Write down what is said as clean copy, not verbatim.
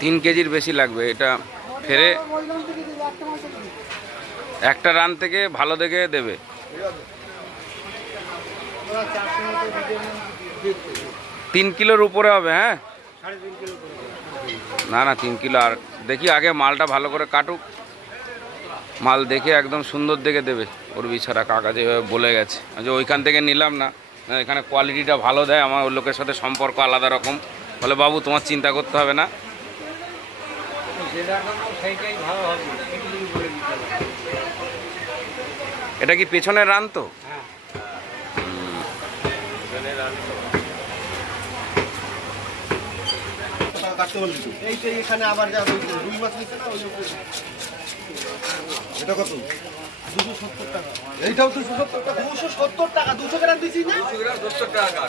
3 কেজির বেশি লাগবে এটা ফেরে একটা রান থেকে ভালো দেখে দেবে। 3 কিলোর উপরে হবে। হ্যাঁ না না 3 কিলো। আর দেখি আগে মালটা ভালো করে কাটুক, মাল দেখে একদম সুন্দর দেখে দেবে। ওর বিছাড়া কাকা যেভাবে বলে গেছে যে ওইখান থেকে নিলাম না, এখানে কোয়ালিটিটা ভালো দেয়, আমার ওই লোকের সাথে সম্পর্ক আলাদা রকম। বলে বাবু তোমার চিন্তা করতে হবে না, এটা কি পেছনের রান তো? এখানে আবার যা রুই মাছ নিচ্ছে না, এটা কত? 270 টাকা। এইটাও 270 টাকা। 270 টাকা 200 গ্রাম দিছি না? 200 গ্রাম 70 টাকা।